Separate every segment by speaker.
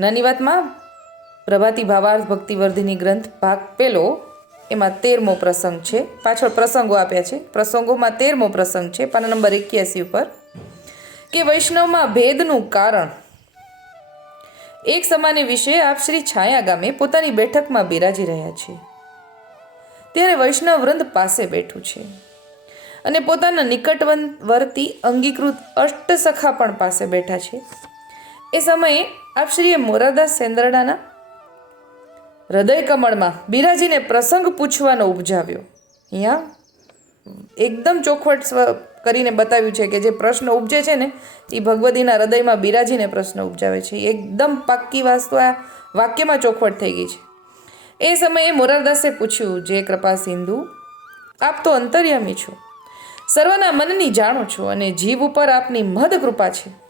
Speaker 1: નાની વાતમાં, પ્રભાતી ભાવાર્થ ભક્તિવર્ધિની ગ્રંથ ભાગ પેલો, એમાં તેરમો પ્રસંગ છે. પાછળ પ્રસંગો આપ્યા છે. પ્રસંગોમાં તેરમો પ્રસંગ છે. પાના નંબર એક્યાસી ઉપર. કે વૈષ્ણવમાં ભેદનું કારણ. એક સમાને વિશે આપ શ્રી છાયા ગામે પોતાની બેઠકમાં બિરાજી રહ્યા છે. ત્યારે વૈષ્ણવ વૃંદ પાસે બેઠું છે. અને પોતાના નિકટવર્તી અંગીકૃત અષ્ટસખા પણ પાસે બેઠા છે. એ સમયે આપશ્રીએ મોરારદાસ સેન્દ્રડાના હૃદય કમળમાં બિરાજીને પ્રસંગ પૂછવાનો ઉપજાવ્યો. અહીંયા એકદમ ચોખવટ કરીને બતાવ્યું છે કે જે પ્રશ્ન ઉપજે છે ને એ ભગવતીના હૃદયમાં બિરાજીને પ્રશ્ન ઉપજાવે છે. એકદમ પાક્કી વાસ્તુ આ વાક્યમાં ચોખવટ થઈ ગઈ છે. એ સમયે મોરારદાસે પૂછ્યું, જે કૃપા સિંધુ, આપ તો અંતર્યામી છો. સર્વના મનની જાણો છો અને જીવ ઉપર આપની મહદ કૃપા છે.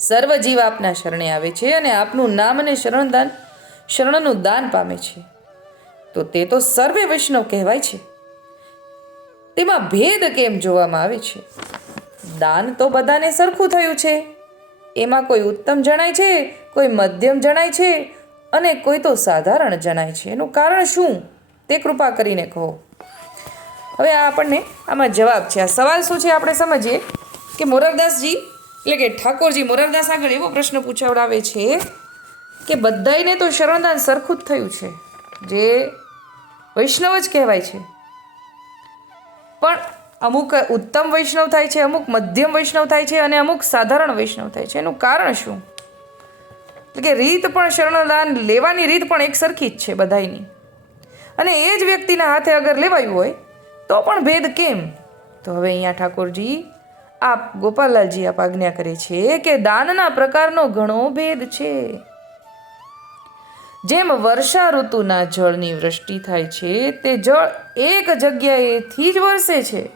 Speaker 1: સર્વ જીવ આપના શરણે આવે છે અને આપનું નામ અને શરણદાન, શરણનું દાન પામે છે. તો તે તો સર્વે વૈષ્ણવ કહેવાય છે. તેમાં ભેદ કેમ જોવામાં આવે છે? દાન તો બધાને સરખું થયું છે. એમાં કોઈ ઉત્તમ જણાય છે, કોઈ મધ્યમ જણાય છે અને કોઈ તો સાધારણ જણાય છે. એનું કારણ શું? તે કૃપા કરીને કહો. હવે આ આપણને આમાં જવાબ છે. આ સવાલ શું છે? આપણે સમજીએ કે મોરારદાસજી એટલે કે ઠાકોરજી મોરારદાસ આગળ એવો પ્રશ્ન પૂછાવડાવે છે કે બધાયને તો શરણદાન સરખું જ થયું છે, જે વૈષ્ણવ જ કહેવાય છે. પણ અમુક ઉત્તમ વૈષ્ણવ થાય છે, અમુક મધ્યમ વૈષ્ણવ થાય છે અને અમુક સાધારણ વૈષ્ણવ થાય છે. એનું કારણ શું? એટલે કે રીત પણ શરણદાન લેવાની રીત પણ એક સરખી જ છે બધાયની. અને એ જ વ્યક્તિના હાથે અગર લેવાયું હોય, તો પણ ભેદ કેમ? તો હવે અહીંયા ઠાકોરજી આપ ગોપાલાલજી આપ આજ્ઞા કરે છે કે દાનના પ્રકારનો ઘણો ભેદ છે. જેમ વર્ષા ઋતુના જળની વૃષ્ટિ થાય છે, તે જળ એક જગ્યાએથી જ વરસે છે.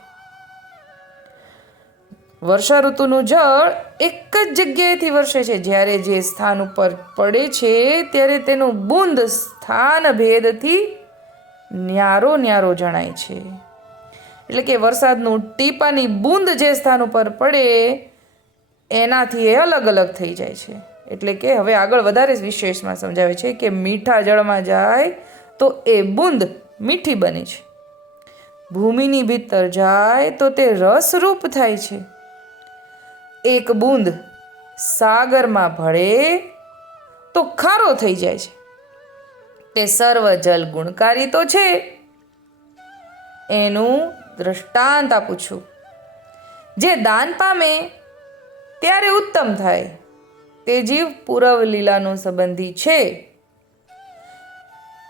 Speaker 1: વર્ષા ઋતુનું જળ એક જ જગ્યાએથી વરસે છે. જ્યારે જે સ્થાન ઉપર પડે છે, ત્યારે તેનું બુંદ સ્થાન ભેદથી ન્યારો ન્યારો જણાય છે. એટલે કે વરસાદનું ટીપાની બૂંદ જે સ્થાન ઉપર પડે, એનાથી એ અલગ અલગ થઈ જાય છે. એટલે કે હવે આગળ વધારે વિશેષમાં સમજાવે છે કે મીઠા જળમાં જાય તો એ બૂંદ મીઠી બને છે. ભૂમિની ભીતર જાય તો તે રસરૂપ થાય છે. એક બૂંદ સાગરમાં ભળે તો ખારો થઈ જાય છે. તે સર્વ જલ ગુણકારી તો છે. એનું દ્રષ્ટાંત આપું છું. જે દાન પામે ત્યારે ઉત્તમ થાય. તે જીવ પૂરવ લીલાનો સંબંધી છે.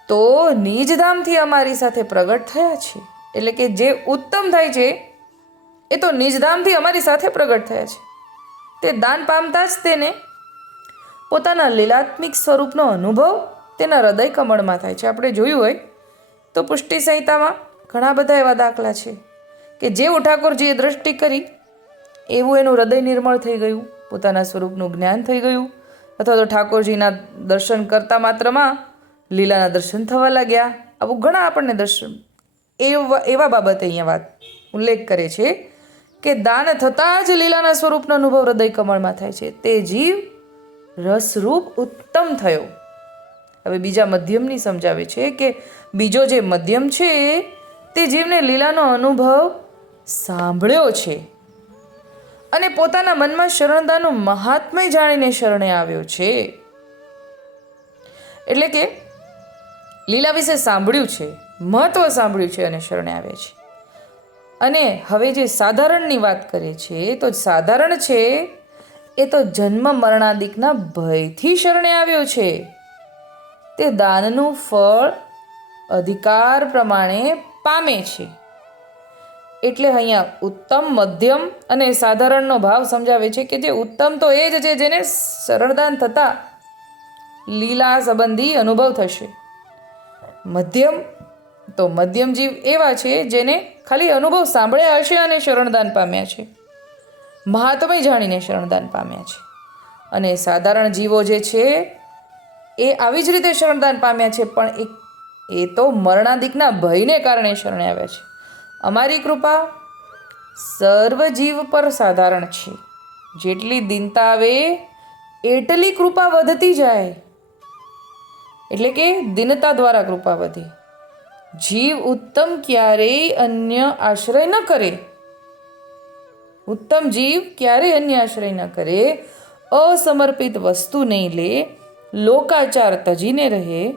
Speaker 1: તો નિજધામથી અમારી સાથે પ્રગટ થયા છે. એટલે કે જે ઉત્તમ થાય છે, એ તો નિજધામથી અમારી સાથે પ્રગટ થયા છે. તે દાન પામતા જ તેને પોતાના લીલાત્મિક સ્વરૂપનો અનુભવ તેના હૃદય કમળમાં થાય છે. આપણે જોયું હોય તો પુષ્ટિ સંહિતામાં ઘણા બધા એવા દાખલા છે કે જેવું ઠાકોરજીએ દ્રષ્ટિ કરી, એવું એનું હૃદય નિર્મળ થઈ ગયું, પોતાના સ્વરૂપનું જ્ઞાન થઈ ગયું, અથવા તો ઠાકોરજીના દર્શન કરતા માત્રમાં લીલાના દર્શન થવા લાગ્યા. આવું ઘણા આપણને દર્શન, એવા એવા બાબતે અહીંયા વાત, ઉલ્લેખ કરે છે કે દાન થતાં જ લીલાના સ્વરૂપનો અનુભવ હૃદય કમળમાં થાય છે. તે જીવ રસરૂપ ઉત્તમ થયો. હવે બીજા મધ્યમની સમજાવે છે કે બીજો જે મધ્યમ છે તે જીવને લીલાનો અનુભવ સાંભળ્યો છે. અને પોતાના મનમાં શરણદાનું મહાત્મય જાણીને શરણે આવ્યો છે. એટલે કે લીલા વિશે સાંભળ્યું છે, મહત્વ સાંભળ્યું છે અને શરણે આવે છે. અને હવે જે સાધારણની વાત કરીએ છીએ, તો સાધારણ છે, એ તો જન્મ મરણાદિકના ભયથી શરણે આવ્યો છે. તે દાનનું ફળ અધિકાર પ્રમાણે પામે છે. એટલે અહીંયા ઉત્તમ, મધ્યમ અને સાધારણનો ભાવ સમજાવે છે કે જે ઉત્તમ તો એ જ છે જેને શરણદાન થતાં લીલા સંબંધી અનુભવ થશે. મધ્યમ તો મધ્યમ જીવ એવા છે જેને ખાલી અનુભવ સાંભળ્યા હશે અને શરણદાન પામ્યા છે. મહાત્મય જાણીને શરણદાન પામ્યા છે. અને સાધારણ જીવો જે છે એ આવી જ રીતે શરણદાન પામ્યા છે, પણ એક એ તો મરણાદિકના ભયને કારણે શરણે આવ્યા છે. અમારી કૃપા સર્વ જીવ પર સાધારણ છે. જેટલી દિનતા આવે, એટલી કૃપા વધતી જાય. એટલે કે દિનતા દ્વારા કૃપા વધે. જીવ ઉત્તમ ક્યારેય અન્ય આશ્રય ન કરે. ઉત્તમ જીવ ક્યારેય અન્ય આશ્રય ન કરે. અસમર્પિત વસ્તુ નહીં લે. લોકાચાર તજીને રહે.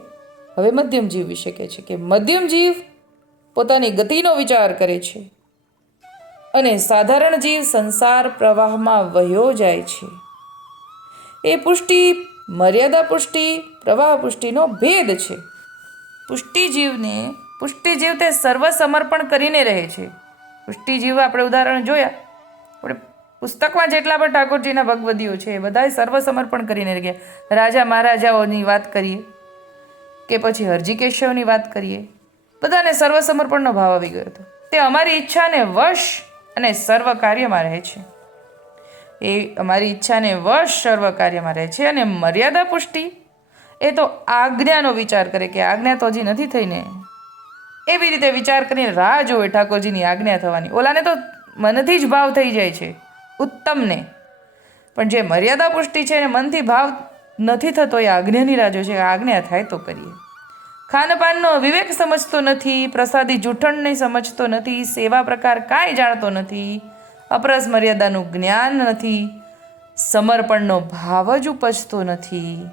Speaker 1: હવે મધ્યમ જીવ વિશે કહે છે કે મધ્યમ જીવ પોતાની ગતિનો વિચાર કરે છે અને સાધારણ જીવ સંસાર પ્રવાહમાં વહ્યો જાય છે. એ પુષ્ટિ, મર્યાદા પુષ્ટિ, પ્રવાહ પુષ્ટિનો ભેદ છે. પુષ્ટિ જીવને, પુષ્ટિ જીવ તે સર્વ સમર્પણ કરીને રહે છે. પુષ્ટિ જીવ આપણે ઉદાહરણ જોયા. આપણે પુસ્તકમાં જેટલા પણ ઠાકોરજીના ભગવદીઓ છે એ બધા સર્વ સમર્પણ કરીને ગયા. રાજા મહારાજાઓની વાત કરીએ. કે પછી હરજી કેશવની વાત કરીએ? બધાને સર્વસમર્પણનો ભાવ આવી ગયો હતો. તે અમારી ઈચ્છાને વશ અને સર્વ કાર્યમાં રહે છે. એ અમારી ઈચ્છાને વશ સર્વ કાર્યમાં રહે છે અને મર્યાદા પુષ્ટિ? એ તો આજ્ઞાનો વિચાર કરે કે આજ્ઞા તો હજી નથી થઈને. એવી રીતે વિચાર કરીને રાહ જોવે ઠાકોરજીની આજ્ઞા થવાની. ઓલાને તો મનથી જ ભાવ થઈ જાય છે. ઉત્તમને. પણ જે મર્યાદા પુષ્ટિ છે એને મનથી ભાવ નથી થતો એ આજ્ઞાની રાજો છે આજ્ઞા થાય તો કરીએ. ખાનપાનનો વિવેક સમજતો નથી, પ્રસાદી જૂઠણને સમજતો નથી, સેવા પ્રકાર કાંઈ જાણતો નથી અપરસ મર્યાદાનું જ્ઞાન નથી, સમર્પણનો ભાવ જ ઉપજતો નથી.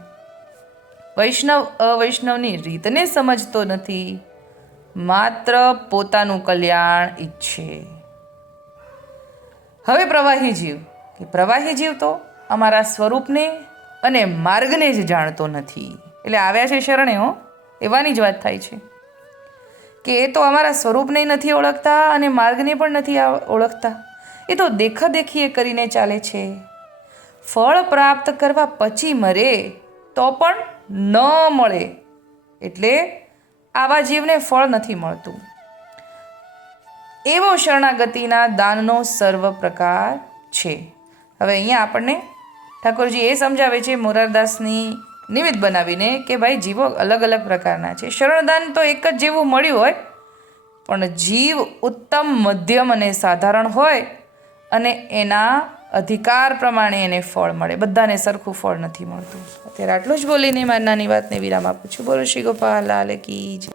Speaker 1: વૈષ્ણવ, અવૈષ્ણવની રીતને સમજતો નથી, માત્ર પોતાનું કલ્યાણ ઈચ્છે. હવે પ્રવાહી જીવ, કે પ્રવાહી જીવ તો અમારા સ્વરૂપને અને માર્ગને જ જાણતો નથી. એટલે આવ્યા છે શરણે હો, એવાની જ વાત થાય છે. કે એ તો અમારા સ્વરૂપને નથી ઓળખતા અને માર્ગને પણ નથી ઓળખતા. એ તો દેખાદેખીએ કરીને ચાલે છે. ફળ પ્રાપ્ત કરવા પછી મરે, તો પણ ન મળે. એટલે આવા જીવને ફળ નથી મળતું. એવો શરણાગતિના દાનનો સર્વ પ્રકાર છે. હવે અહીંયા આપણને ઠાકોરજી એ સમજાવે છે મોરારદાસની નિમિત્ત બનાવીને કે ભાઈ જીવો અલગ અલગ પ્રકારના છે. શરણદાન તો એક જ જેવું મળ્યું હોય, પણ જીવ ઉત્તમ, મધ્યમ અને સાધારણ હોય અને એના અધિકાર પ્રમાણે એને ફળ મળે. બધાને સરખું ફળ નથી મળતું. અત્યારે આટલું જ બોલીને મારી નાની વાતને વિરામ આપું છું. બોલો શ્રી ગોપાલ, લાલ કી.